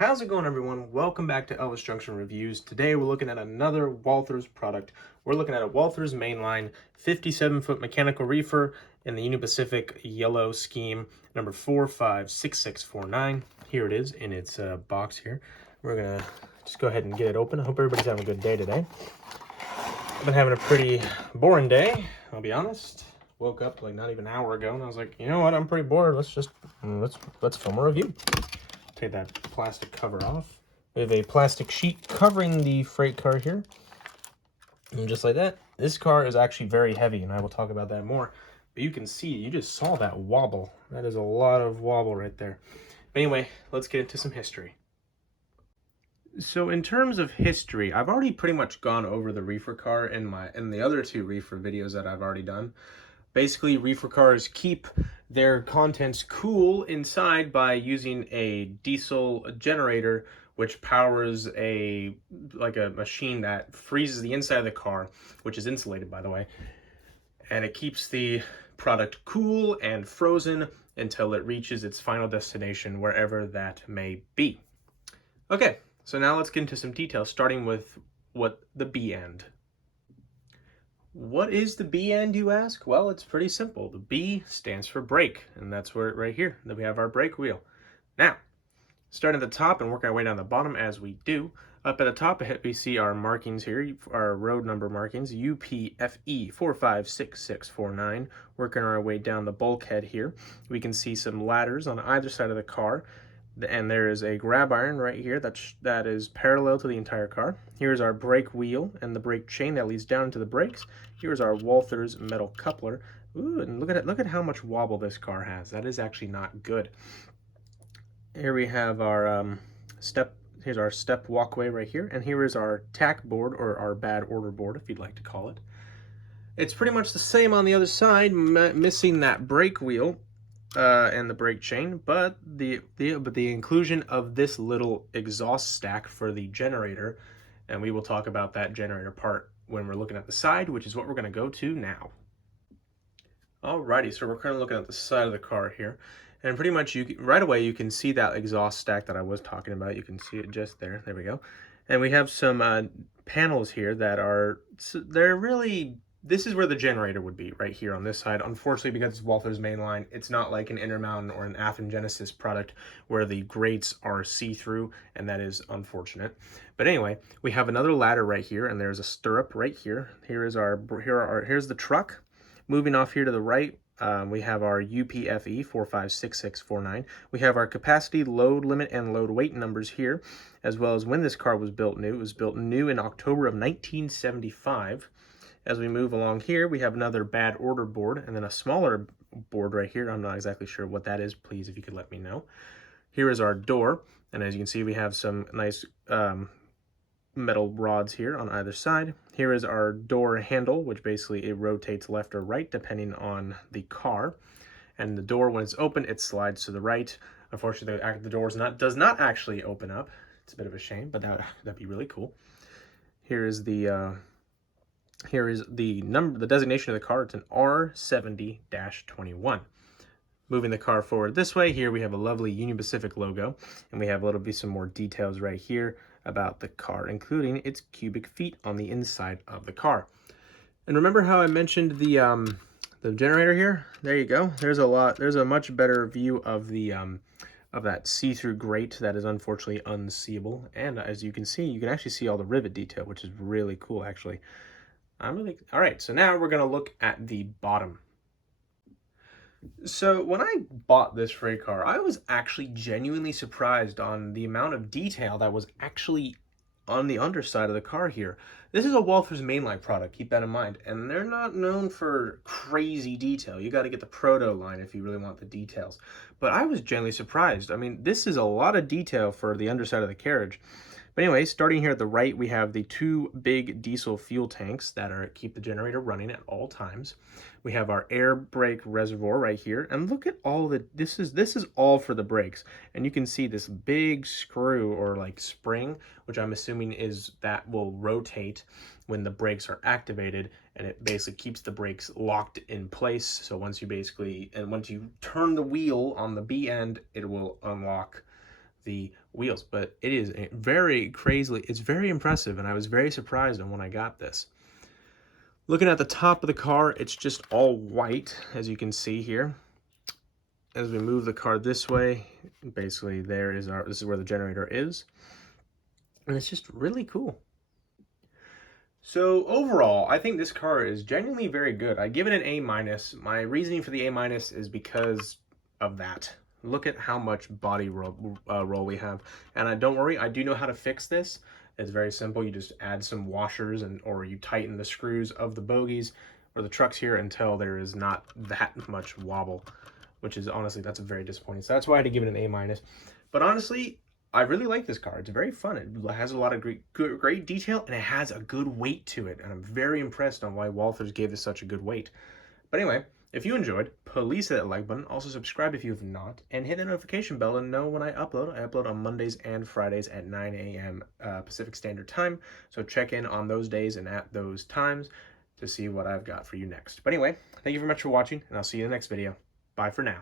How's it going, everyone? Welcome back to Elvis Junction Reviews. Today we're looking at another Walthers product. We're looking at a Walthers Mainline 57-foot mechanical reefer in the Union Pacific yellow scheme, number 456649. Here it is in its box here. We're gonna just go ahead and get it open. I hope everybody's having a good day today. I've been having a pretty boring day, I'll be honest. Woke up like not even an hour ago and I was like, you know what, I'm pretty bored. Let's film a review. Take that plastic cover off. We have a plastic sheet covering the freight car here. And just like that, this car is actually very heavy, and I will talk about that more. But you can see, you just saw that wobble. That is a lot of wobble right there. But anyway, let's get into some history. So in terms of history, I've already pretty much gone over the reefer car in the other two reefer videos that I've already done. Basically, reefer cars keep their contents cool inside by using a diesel generator, which powers a machine that freezes the inside of the car, which is insulated, by the way, and it keeps the product cool and frozen until it reaches its final destination, wherever that may be. Okay, so now let's get into some details, starting with what the B end. What is the B end, you ask? Well, it's pretty simple. The B stands for brake, and that's where right here that we have our brake wheel. Now, starting at the top and working our way down the bottom as we do. Up at the top, we see our markings here, our road number markings, UPFE 456649. Working our way down the bulkhead here, we can see some ladders on either side of the car. And there is a grab iron right here that is parallel to the entire car. Here's our brake wheel and the brake chain that leads down into the brakes. Here's our Walthers metal coupler. Ooh, and look at how much wobble this car has. That is actually not good. Here we have our here's our step walkway right here, and here is our tack board, or our bad order board, if you'd like to call it. It's pretty much the same on the other side, missing that brake wheel and the brake chain, but the inclusion of this little exhaust stack for the generator, and we will talk about that generator part when we're looking at the side, which is what we're going to go to now. Alrighty, so we're kind of looking at the side of the car here, and pretty much right away you can see that exhaust stack that I was talking about. You can see it just there. There we go. And we have some panels here that they're really. This is where the generator would be, right here on this side. Unfortunately, because it's Walthers Mainline, it's not like an Intermountain or an Athen Genesis product where the grates are see-through, and that is unfortunate. But anyway, we have another ladder right here, and there's a stirrup right here. Here's the truck. Moving off here to the right, we have our UPFE 456649. We have our capacity, load limit, and load weight numbers here, as well as when this car was built new. It was built new in October of 1975. As we move along here, we have another bad order board, and then a smaller board right here. I'm not exactly sure what that is. Please, if you could let me know. Here is our door, and as you can see, we have some nice metal rods here on either side. Here is our door handle, which basically it rotates left or right depending on the car. And the door, when it's open, it slides to the right. Unfortunately, the door does not actually open up. It's a bit of a shame, but that'd be really cool. Here is the designation of the car. It's an R70-21. Moving the car forward this way, here we have a lovely Union Pacific logo, and we have some more details right here about the car, including its cubic feet on the inside of the car. And remember how I mentioned the generator here? There you go. There's a much better view of the of that see-through grate that is unfortunately unseeable. And as you can see, you can actually see all the rivet detail, which is really cool, actually. All right, so now we're going to look at the bottom. So when I bought this freight car, I was actually genuinely surprised on the amount of detail that was actually on the underside of the car here. This is a Walthers Mainline product, keep that in mind, and they're not known for crazy detail. You got to get the Proto line if you really want the details. But I was genuinely surprised. I mean, this is a lot of detail for the underside of the carriage. But anyway, starting here at the right, we have the two big diesel fuel tanks that keep the generator running at all times. We have our air brake reservoir right here, and look at all this is all for the brakes. And you can see this big screw or like spring, which I'm assuming that will rotate when the brakes are activated, and it basically keeps the brakes locked in place. So once you turn the wheel on the B end, it will unlock the wheels. But it is very crazily, it's very impressive, and I was very surprised when I got this. Looking at the top of the car, it's just all white, as you can see here. As we move the car this way, basically this is where the generator is. And it's just really cool. So overall, I think this car is genuinely very good. I give it an A-. My reasoning for the A- is because of that. Look at how much body roll we have. And don't worry, I do know how to fix this. It's very simple. You just add some washers or you tighten the screws of the bogies or the trucks here until there is not that much wobble, which is honestly, that's very disappointing. So that's why I had to give it an A-. But honestly, I really like this car. It's very fun. It has a lot of great detail, and it has a good weight to it. And I'm very impressed on why Walthers gave this such a good weight. But anyway, if you enjoyed, please hit that like button. Also subscribe if you have not, and hit the notification bell to know when I upload. I upload on Mondays and Fridays at 9 a.m. Pacific Standard Time. So check in on those days and at those times to see what I've got for you next. But anyway, thank you very much for watching, and I'll see you in the next video. Bye for now.